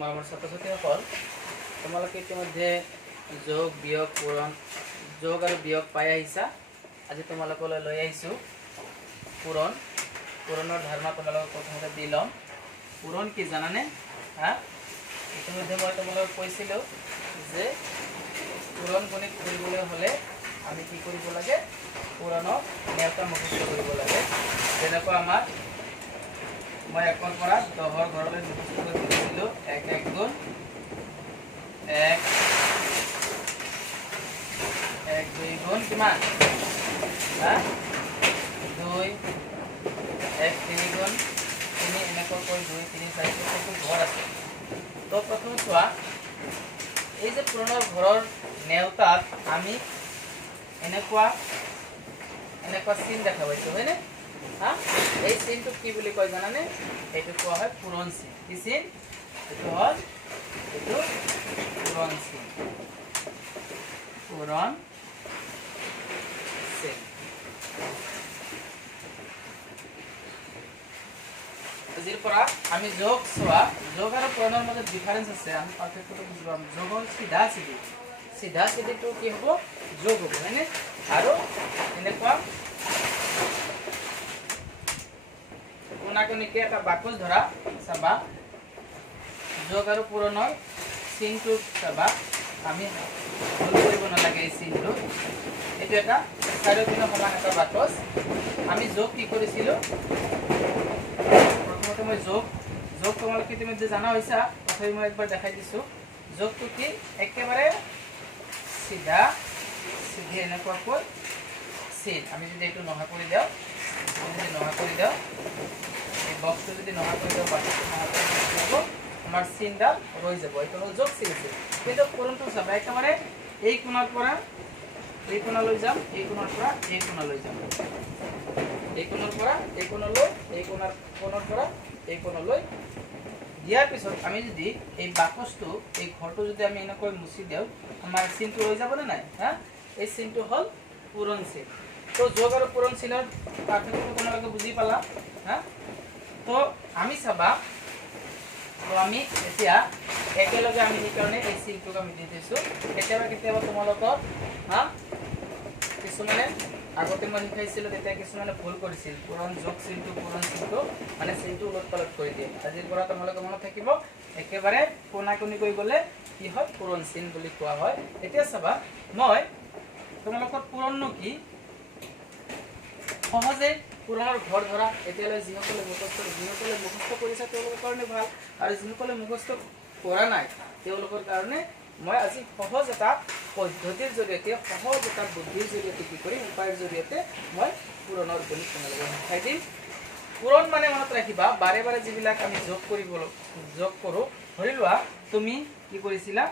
মৰমৰ ছাত্ৰ ছাত্ৰীসকল, তোমালোকে ইতিমধ্যে যোগ বিয়োগ পূৰণ যোগ আৰু বিয়োগ পাই আহিছা। আজি তোমালোকলৈ লৈ আহিছোঁ পূৰণৰ ধাৰণা তোমালোকক প্ৰথমতে দি ল'ম। পূৰণ কি জানানে? ইতিমধ্যে মই তোমালোকক কৈছিলোঁ যে পূৰণ গণিত কৰিবলৈ হ'লে আমি কি কৰিব লাগে? পূৰণক নেওতা মুখস্থ কৰিব লাগে। যেনেকুৱা আমাৰ মই 1ৰ পৰা 10ৰ ঘৰলৈ মুখস্থ কৰি দিছিলোঁ। 1 1 গুণ 1 1 2 গুণ কিমান? 2 1 3 গুণ 3 এনেকৈ 2 3 4 5 ঘৰ আছে। তো প্ৰথম চোৱা, এই যে পূৰণৰ ঘৰৰ নেওতাত আমি এনেকুৱা চিন দেখা পাইছোঁ, হয়নে? এই চিনটোক কি বুলি কয় জানানে? এইটো কোৱা হয় পূৰণ চিন। কি চিন? এইটো হ'ল পূৰণ চিন। পূৰণ চিন। আজিৰ পৰা আমি যোগ চোৱা, যোগ আৰু পূৰণৰ মাজত ডিফাৰেন্স আছে। আমি পাৰ্থক্যটো বুজি পাম। যোগ হ'ল চিধা চিধিটো কি হ'ব? যোগ হ'ব, হয়নে? আৰু এনেকুৱা কোনাকুনিকে এটা বাকচ ধৰা, চাবা যোগ আৰু পূৰণৰ চিনটো চাবা। আমি ভুল কৰিব নালাগে এই চিনটো। এইটো এটা চাৰিওপিনৰ সমান এটা বাকচ। আমি যোগ কি কৰিছিলোঁ? প্ৰথমতে মই যোগ তোমালোকে ইতিমধ্যে জানা হৈছা। তথাপি মই একবাৰ দেখাই দিছোঁ। যোগটো কি? একেবাৰে চিধা এনেকুৱাকৈ চিন। আমি যদি এইটো নহা কৰি দিওঁ, এই বক্সটো যদি নহা কৰি দিওঁ, আমাৰ চিনডাল ৰৈ যাব। এইটো হ'ল যোগ চিন আছিল। কিন্তু পূৰণটো চাবা, একেবাৰে এই কোণাৰ পৰা এই কোণালৈ যাম, এই কোণাৰ পৰা এই কোণালৈ যাম, এই কোণাৰ পৰা এই কোণালৈ, এই কোণাৰ পৰা এই কোণালৈ দিয়াৰ পিছত আমি যদি এই বাকচটো, এই ঘৰটো যদি আমি এনেকৈ মুচি দিওঁ, আমাৰ চিনটো ৰৈ যাবনে নাই? এই চিনটো হ'ল পূৰণ চিন। তো যোগ আৰু পূৰণ চিনৰ পাৰ্থক্যটো তোমালোকে বুজি পালা। তো আমি চাবা, তো আমি এতিয়া একেলগে আমি সেইকাৰণে এই চিনটোক আমি দি দিছোঁ। কেতিয়াবা তোমালোকৰ কিছুমানে আগতে মই শিকাইছিলোঁ, তেতিয়া কিছুমানে ভুল কৰিছিল। পূৰণ যোগ চিনটো মানে চিনটো উলট পালট কৰি দিয়ে। আজিৰ পৰা তোমালোকে মনত থাকিব, একেবাৰে কোনাকুনি কৰি গ'লে কি হয়? পূৰণ চিন বুলি কোৱা হয়। এতিয়া চাবা, মই তোমালোকৰ পূৰণনো কি সহজে পূৰণৰ ঘৰ ধৰা। এতিয়ালৈ যিসকলে মুখস্থ কৰিছে তেওঁলোকৰ কাৰণে ভাল, আৰু যিসকলে মুখস্থ কৰা নাই তেওঁলোকৰ কাৰণে মই আজি সহজ এটা পদ্ধতিৰ জৰিয়তে, সহজ এটা বুদ্ধিৰ জৰিয়তে কি কৰিম? উপায়ৰ জৰিয়তে মই পূৰণৰ গণিত তোমালোকক শিকাই দিম। পূৰণ মানে মনত ৰাখিবা, বাৰে বাৰে যিবিলাক আমি যোগ কৰোঁ। ধৰি লোৱা তুমি কি কৰিছিলা?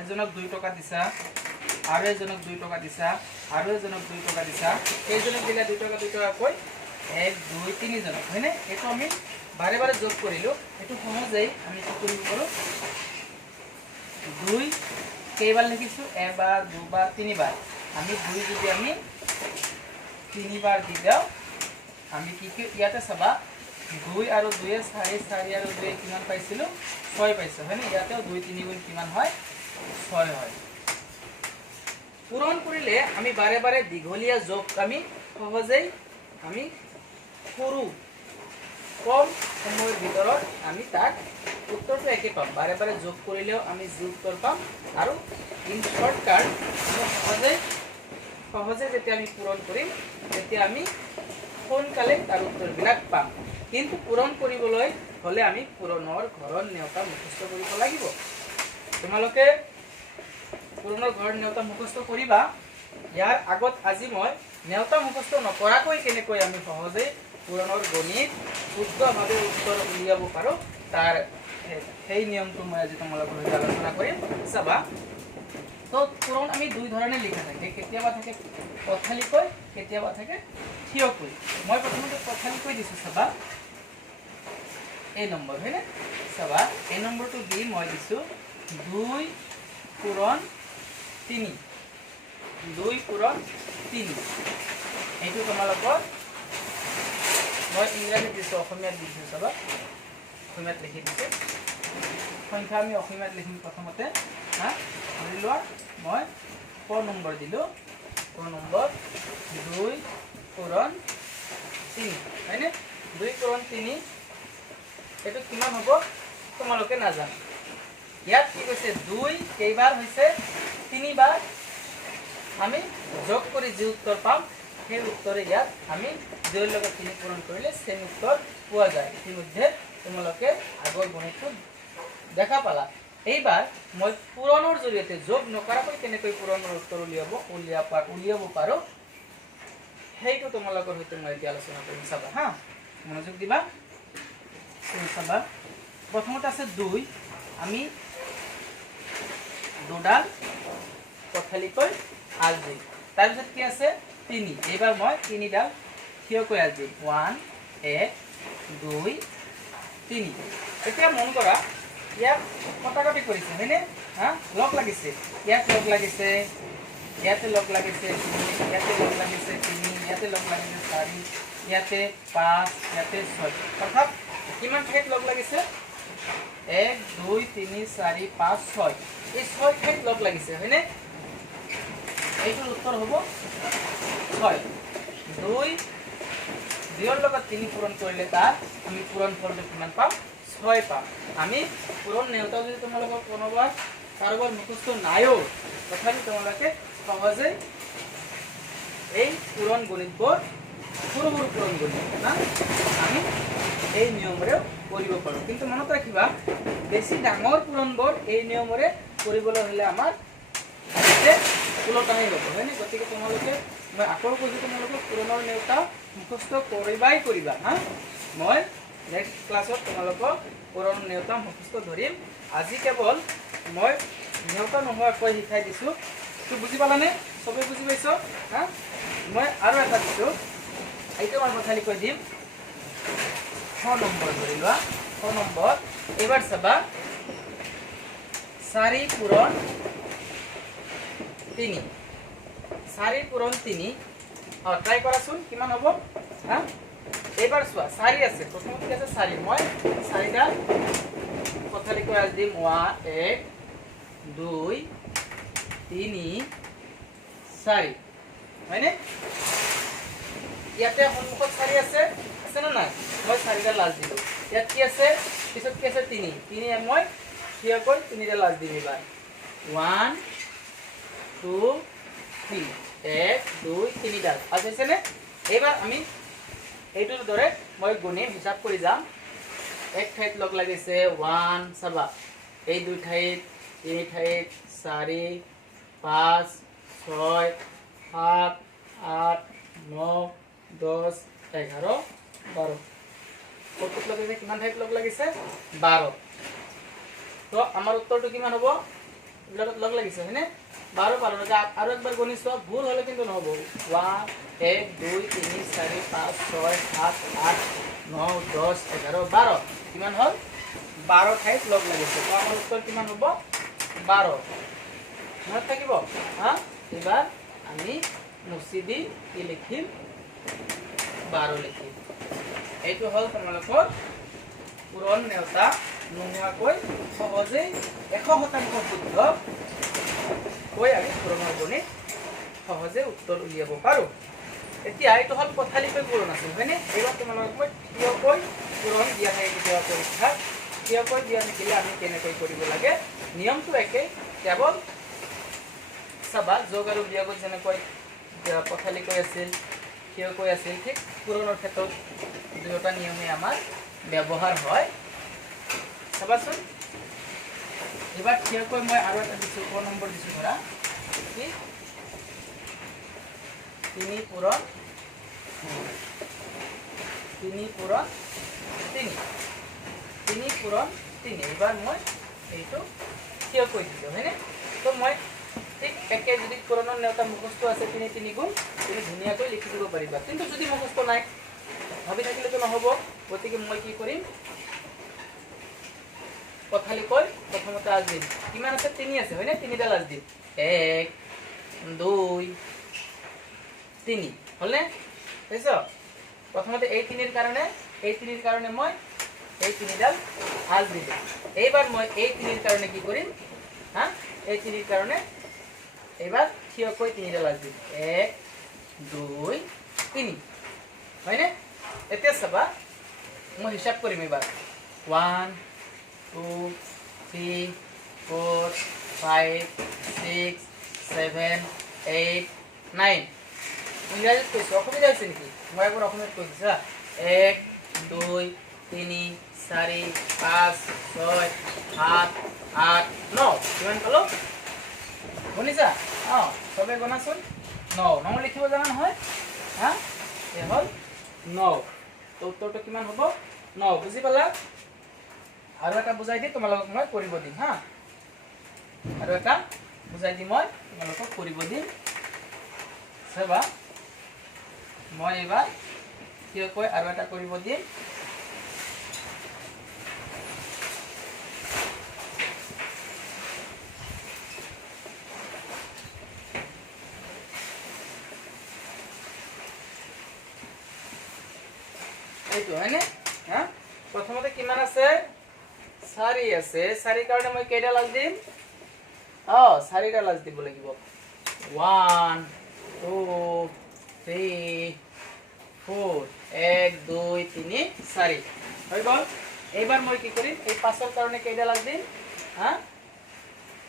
এজনক 2 টকা দিছা, আৰু এজনক 2 টকা দিছা, আৰু এজনক 2 টকা দিছা। কেইজনক দিলা 2 টকাকৈ? 1 2 3 জনক, হয়নে? এইটো আমি বাৰে বাৰে যোগ কৰিলোঁ। এইটো সহজেই আমি কি কৰিব পাৰোঁ? 2 কেইবাৰ লিখিছোঁ? এবাৰ, দুবাৰ, 3বাৰ। আমি 2 যদি আমি 3বাৰ দি দিওঁ, আমি কি ইয়াতে চাবা, 2 আৰু 2 4 4 আৰু 2 কিমান পাইছিলোঁ? 6 পাইছোঁ, হয়নে? ইয়াতেও 2 3 গুণ কিমান হয়? 6 হয়। পূৰণ কৰিলে আমি বাৰে বাৰে দীঘলীয়া যোগ আমি সহজেই আমি কৰোঁ। কম সময়ৰ ভিতৰত আমি তাক উত্তৰটো একে পাম। বাৰে বাৰে যোগ কৰিলেও আমি যি উত্তৰ পাম, আৰু ইন শ্বৰ্টকাট সহজে যেতিয়া আমি পূৰণ কৰিম, তেতিয়া আমি সোনকালে তাৰ উত্তৰবিলাক পাম। কিন্তু পূৰণ কৰিবলৈ হ'লে আমি পূৰণৰ ঘৰৰ নেওতা মুখস্থ কৰিব লাগিব। তোমালোকে পূৰণৰ ঘৰৰ নেওতা মুখস্থ কৰিবা। ইয়াৰ আগত আজি মই নেওতা মুখস্থ নকৰাকৈ কেনেকৈ আমি সহজেই পূৰণৰ গণিত শুদ্ধভাৱে উত্তৰ উলিয়াব পাৰোঁ, তাৰ সেই নিয়মটো মই আজি তোমালোকৰ সৈতে আলোচনা কৰিম। চাবা, তো পূৰণ আমি 2 ধৰণে লিখা থাকে। কেতিয়াবা থাকে পথালিকৈ, কেতিয়াবা থাকে থিয়কৈ। মই প্ৰথমতে পথালিকৈ দিছোঁ। চাবা, এই নম্বৰ, হয়নে? চাবা, এই নম্বৰটো দি মই দিছোঁ 2 পূৰণ 3। 2 পূৰণ 3। এইটো তোমালোকৰ মই ইংৰাজীত দিছোঁ, অসমীয়াত দিছোঁ। চাবা, অসমীয়াত লিখি দিছোঁ সংখ্যা আমি অসমীয়াত লিখিম প্ৰথমতে হা ধৰি লোৱা মই ক নম্বৰ দিলোঁ ক নম্বৰ 2 পূৰণ 3 হয়নে 2 পূৰণ 3 এইটো কিমান হ'ব তোমালোকে নাজানো ইয়াত কি কৈছে 2 কেইবাৰ হৈছে 3 বাৰ আমি যোগ কৰি যি উত্তৰ পাম সেই উত্তৰে ইয়াত আমি 2 ৰ লগত 3 পূৰণ কৰিলে সেই উত্তৰ পোৱা যায় ইতিমধ্যে তোমালোকে আগৰ গণিতটো দেখা পালা এইবাৰ মই পূৰণৰ জৰিয়তে যোগ নকৰাকৈ কেনেকৈ পূৰণৰ উত্তৰ উলিয়াব পাৰো সেইটো তোমালোকৰ সৈতে মই এতিয়া আলোচনা কৰিম চাবা হা মনোযোগ দিবা চাবা প্ৰথমতে আছে 2 আমি দুডাল পথালিকৈ আল দিম তাৰপিছত কি আছে 3 এইবাৰ মই 3ডাল থিয়কৈ আল দিম 1 1 2 3 এতিয়া মন কৰা ইয়াত কটাকটি কৰিছে হয়নে হা লগ লাগিছে ইয়াত লগ লাগিছে ইয়াতে লগ লাগিছে 2 ইয়াতে লগ লাগিছে 3 ইয়াতে লগ লাগিছে 4 ইয়াতে 5 ইয়াতে 6 অৰ্থাৎ কিমান ঠাইত লগ লাগিছে 1 2 3 4 5 6 এই 6 ঠাইত লগ লাগিছে হয়নে এইটোৰ উত্তৰ হ'ব 6 2 2ৰ লগত 3 পূৰণ কৰিলে তাৰ আমি পূৰণ ফলটো কিমান পাম 6 পাম আমি পূৰণ নেওতা যদি তোমালোকৰ কোনোবাৰ কাৰোবাৰ মুখস্থ নাইও তথাপি তোমালোকে সহজে এই পূৰণ গণিতবোৰ সৰু সৰু পূৰণ গণিত না আমি এই নিয়মেৰে কৰিব পাৰোঁ কিন্তু মনত ৰাখিবা বেছি ডাঙৰ পূৰণবোৰ এই নিয়মেৰে কৰিবলৈ হ'লে আমাৰ উলটাহে হ'ব হয়নে গতিকে তোমালোকে মই আকৌ কৈছোঁ তোমালোকে পূৰণৰ নেওতা মুখস্থ কৰিবা হা মই নেক্সট ক্লাছত তোমালোকক পূৰণ নেওতা মুখস্থ ধৰিম আজি কেৱল মই নেওতা নোহোৱাকৈ শিকাই দিছোঁ তো বুজি পালানে চবেই বুজি পাইছ হা মই আৰু এটা দিছোঁ এইটো মই পথালি কৈ দিম 6 নম্বৰ ধৰি লোৱা 6 নম্বৰ এবাৰ চাবা 4 পূৰণ 3 4 পূৰণ 3 ট্ৰাই কৰাচোন কিমান হ'ব হা এবাৰ চোৱা 4 আছে প্ৰথমতে কি আছে 4 মই 4ডাল পথালি কৈ আজ দিম 1 2 3 4 হয়নে ইয়াতে সন্মুখত 4 আছে না নাই মই 4ডাল লাজ দিলোঁ ইয়াত কি আছে পিছত কি আছে 3 মই থিয়কৈ 3ডাল লাজ দিম এবাৰ 1 2 3 1 2 3ডাল আছেনে এইবাৰ আমি এইটোৰ দৰে মই গুণিম হিচাপ কৰি যাম এক ঠাইত লগ লাগিছে 1 চাবা এই দুই ঠাইত তিনি ঠাইত 4 5 6 7 8 9 10 11 12 কত লাগিছে কিমান ঠাইত লগ লাগিছে 12 তো আমাৰ উত্তৰটো কিমান হ'ব এইবিলাক লগ লাগিছে হয়নে 12 12 আৰু একবাৰ গণিছো ভুল হলে কিন্তু নহব 1 1 2 3 4 5 6 7 8 9 10 11 12 কিমান হল 12 ঠাইত লগ লাগিছে তো আমাৰ উত্তৰ কিমান হ'ব 12 মনত থাকিব হা এবাৰ আমি মুছি দি কি লিখিম 12 লিখিম এইটো হল তোমালোকৰ পূৰণ নেওতা নোহোৱাকৈ সহজেই 100% শুদ্ধ কৈ আমি পূৰণৰ গণিত সহজে উত্তৰ উলিয়াব পাৰোঁ এতিয়া এইটো হল পথালিকৈ পূৰণ আছিল হয়নে এইবাৰ তোমালোকক মই থিয়কৈ পূৰণ দিয়া থাকে কেতিয়াবা পৰীক্ষাত থিয়কৈ দিয়া থাকিলে আমি কেনেকৈ কৰিব লাগে নিয়মটো একেই কেৱল চাবা যোগ আৰু বিয়োগত যেনেকৈ পথালিকৈ আছিল থিয়কৈ আছিল ঠিক পূৰণৰ ক্ষেত্ৰত দুয়োটা নিয়মে আমাৰ ব্যৱহাৰ হয় চাবাচোন এবাৰ থিয়কৈ মই আৰু এটা দিছোঁ ক নম্বৰ দিছোঁ ধৰা কি 3 পূৰণ 3 পূৰণ 3 3 পূৰণ 3 এবাৰ মই এইটো থিয়কৈ দিলোঁ হয়নে তো মই ঠিক একে যদি পূৰণৰ নেওতা মুখস্থ আছে 3 3 গুণ তুমি ধুনীয়াকৈ লিখি দিব পাৰিবা কিন্তু যদি মুখস্থ নাই ভাবি থাকিলেতো নহ'ব গতিকে মই কি কৰিম পথালিকৈ প্ৰথমতে আজ দিম কিমান আছে 3 আছে হয়নে 3ডাল আজ দিম 1 2 3 হলনে বুজিছ প্ৰথমতে এই 3ৰ কাৰণে মই এই তিনিডাল আঁচ দিলো। এইবাৰ মই এই তিনিৰ কাৰণে কি কৰিম হা এই তিনিৰ কাৰণে এইবাৰ থিয়কৈ তিনিডাল আঁচ দিম 1 2 3 হয়নে এতিয়া চাবা মই হিসাব কৰিম এবাৰ 1 2 3 4 5 6 7 8 9 ইংৰাজীত কৈছো অসমীয়া হৈছে নেকি মই একবাৰ অসমীয়াত কৈ দিছা 1 2 3 4 5 6 7 8 9 কিমান পালো শুনিছা সবে গণাচোন 9 9 লিখিব জানা নহয় হা এ হল 9 তো উত্তৰটো কিমান হ'ব 9 বুজি পালা আৰু এটা বুজাই দি তোমালোকক মই কৰিব দিম হা আৰু এটা বুজাই দি মই তোমালোকক কৰিব দিম চাবা মই এবাৰ কিয়কৈ আৰু এটা কৰিব দিম এইটো হয়নে হা প্ৰথমতে কিমান আছে 4 আছে 4 কাৰণে মই কেইটা লাজ দিম 4টা লাজ দিব লাগিব 1 2 3 4 1 2 3 4 হৈ গল এইবাৰ মই কি কৰিম এই 5ৰ কাৰণে কেইটা লাজ দিম হা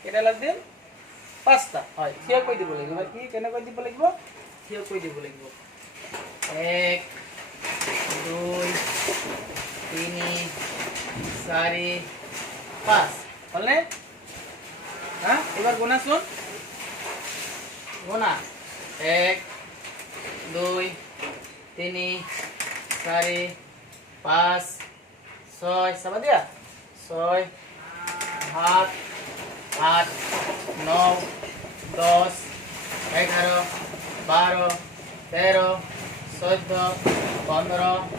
কেইটা লাজ দিম 5টা হয় থিয় কৈ দিব লাগিব কি কেনেকৈ দিব লাগিব থিয় কৈ দিব লাগিব 1 2 3 4 5 হলনে হা এবার গুণাচোন গুণা 1 2 3 4 5 6 চাবা দিয়া 6 7 8 9 10 11 12 13 14 15 16 17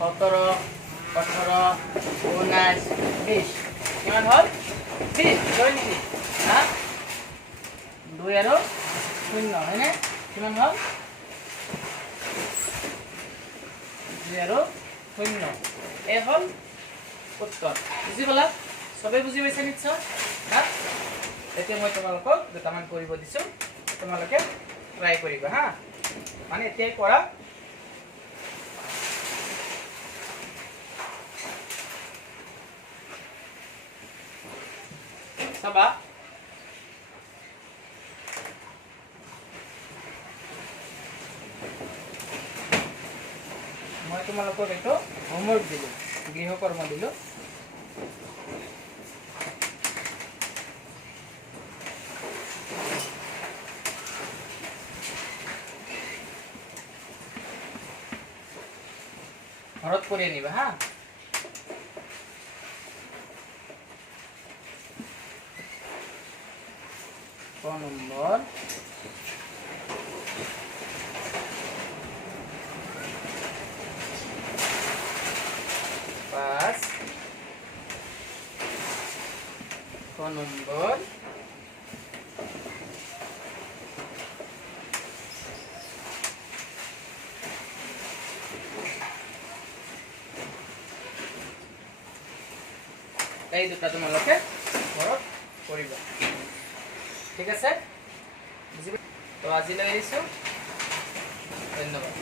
18 19 20 কিমান হল 20 জয় নেকি হা 2 আৰু 0 হয়নে কিমান হল 2 আৰু 0 এ হল উত্তৰ বুজি পালা সবে বুজি পাইছে নিশ্চয় হা এতিয়া মই তোমালোকক দুটামান কৰিব দিছো তোমালোকে ট্ৰাই কৰিবা হা মানে এতিয়াই কৰা চাবা মই তোমালোকক এইটো হোমৱৰ্ক দিলো গৃহকৰ্ম দিলো ঘৰত কৰি আনিবা হা ক নম্বৰ নম্বৰ এই দুটা তোমালোকে ঘৰত কৰিবা ঠিক আছে বুজি তো আজিলৈ এৰিছো ধন্যবাদ।